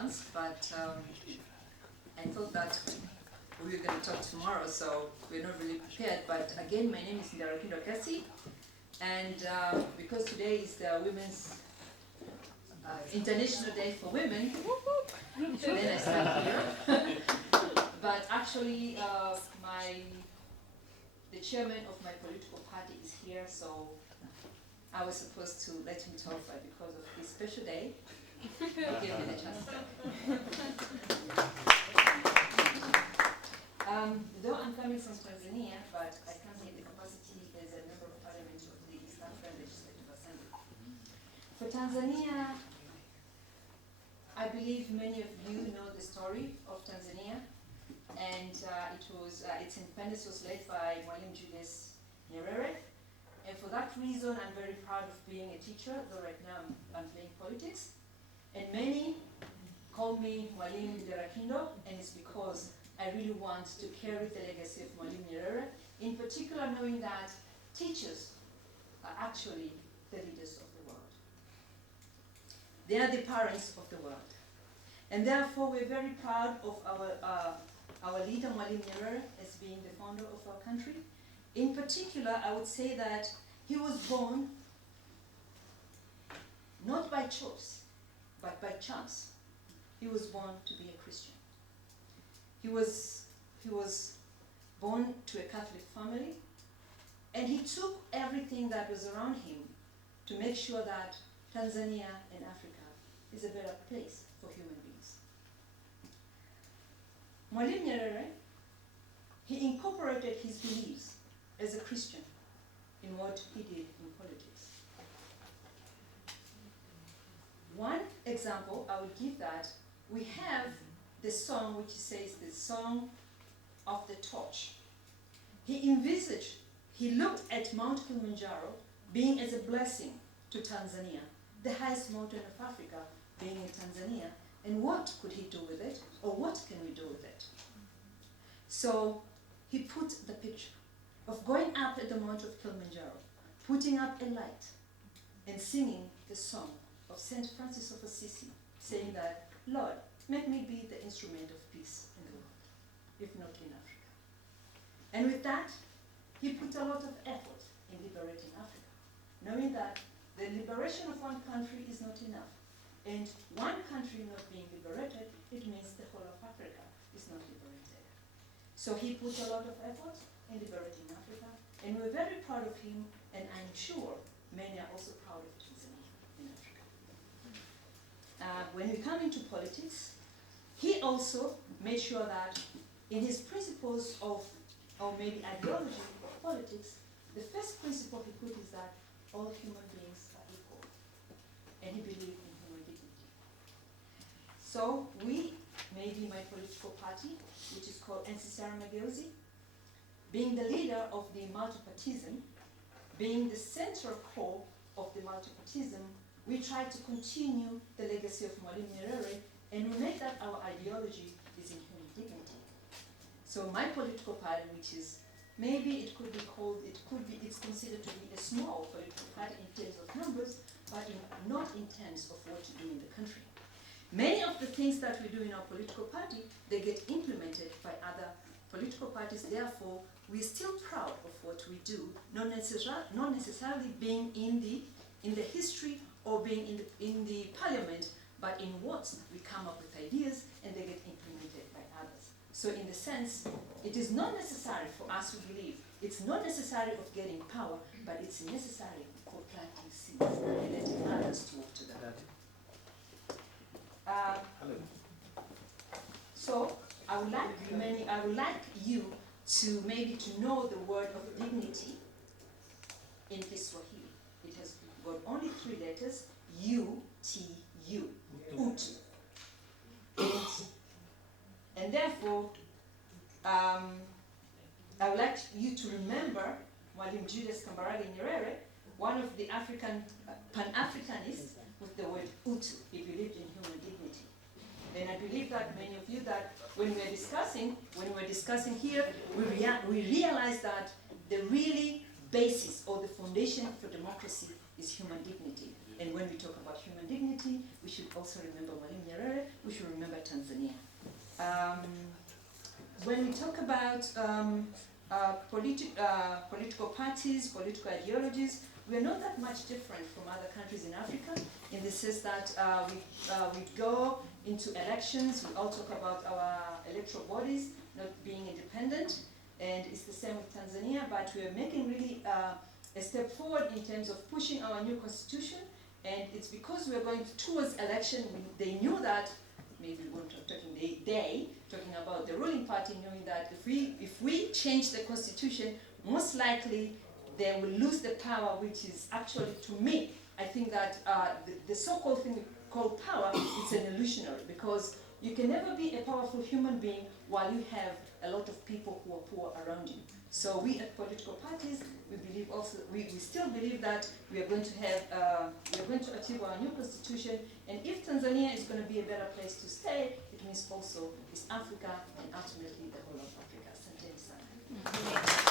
chance, but I thought that we were going to talk tomorrow, so we're not really prepared. But again, my name is Nderakindo Kessy, and because today is the Women's International Day for Women, then I stand here. But actually, the chairman of my political party is here, so I was supposed to let him talk, but because of this special day, he gave me the chance. Though I'm coming from Tanzania, but I come in the capacity as a member of parliament of the East African Legislative Assembly. For Tanzania, I believe many of you know the story of Tanzania, and its independence was led by Mwalimu Julius Nyerere. And for that reason, I'm very proud of being a teacher, though right now I'm playing politics. And many call me Mwalimu Nderakindo, and it's because I really want to carry the legacy of Mwalimu Nyerere, in particular knowing that teachers are actually the leaders of the world. They are the parents of the world. And therefore, we're very proud of our leader, Mwalimu Nyerere, as being the founder of our country. In particular, I would say that he was born not by choice, but by chance. He was born to be a Christian. He was born to a Catholic family, and he took everything that was around him to make sure that Tanzania and Africa is a better place for human beings. Mwalimu Nyerere, he incorporated his beliefs as a Christian in what he did in politics. One example I would give that, we have the song which says the song of the torch. He looked at Mount Kilimanjaro being as a blessing to Tanzania, the highest mountain of Africa being in Tanzania, and what could he do with it, or what can we do with it? So he put the picture of going up at the Mount of Kilimanjaro, putting up a light, and singing the song of St. Francis of Assisi, saying that, Lord, make me be the instrument of peace in the world, if not in Africa. And with that, he put a lot of effort in liberating Africa, knowing that the liberation of one country is not enough. And one country not being liberated, it means the whole of Africa is not liberated. So he put a lot of effort in liberating Africa, and we're very proud of him, and I'm sure many are also proud of Tanzania in Africa. When we come into politics, he also made sure that in his principles of, or maybe ideology of politics, the first principle he put is that all human beings are equal, and he believed in human dignity. So we, maybe my political party, which is called NCCR Mageuzi, being the leader of the multipartism, being the central core of the multipartism, we try to continue the legacy of Mwalimu Nyerere, and we make that our ideology is in human dignity. So my political party, which is, maybe it could be called, it's considered to be a small political party in terms of numbers, but not in terms of what to do in the country. Many of the things that we do in our political party, they get implemented by other political parties. Therefore, we're still proud of what we do, not necessarily being in the history or being in the parliament, but in what we come up with ideas and they get implemented by others. So in the sense, it is not necessary for us to believe, it's not necessary of getting power, but it's necessary for planting seeds and letting others to walk to them. So I would like you to maybe to know the word of dignity in Kiswahili. It has got only 3 letters, U-T-U, utu. And therefore, I would like you to remember Mwalimu Julius Nyerere, one of the Pan-Africanists with the word utu. He believed in human dignity. And I believe that many of you that when we're discussing here, we realize that the really basis or the foundation for democracy is human dignity. And when we talk about human dignity, unity, we should also remember Mwalimu Nyerere, we should remember Tanzania. When we talk about political parties, political ideologies, we're not that much different from other countries in Africa, in the sense that we go into elections, we all talk about our electoral bodies not being independent, and it's the same with Tanzania, but we are making really a step forward in terms of pushing our new constitution, and it's because we are going towards election. They knew that, maybe we weren't talking about the ruling party, knowing that if we change the constitution, most likely they will lose the power, which is actually, to me, I think that the so-called thing we call power, it's an illusionary, because you can never be a powerful human being while you have a lot of people who are poor around you. So we at political parties, we believe also, we still believe that we are going to have, we are going to achieve our new constitution, and if Tanzania is going to be a better place to stay, it means also East Africa and ultimately the whole of Africa. Asanteni sana.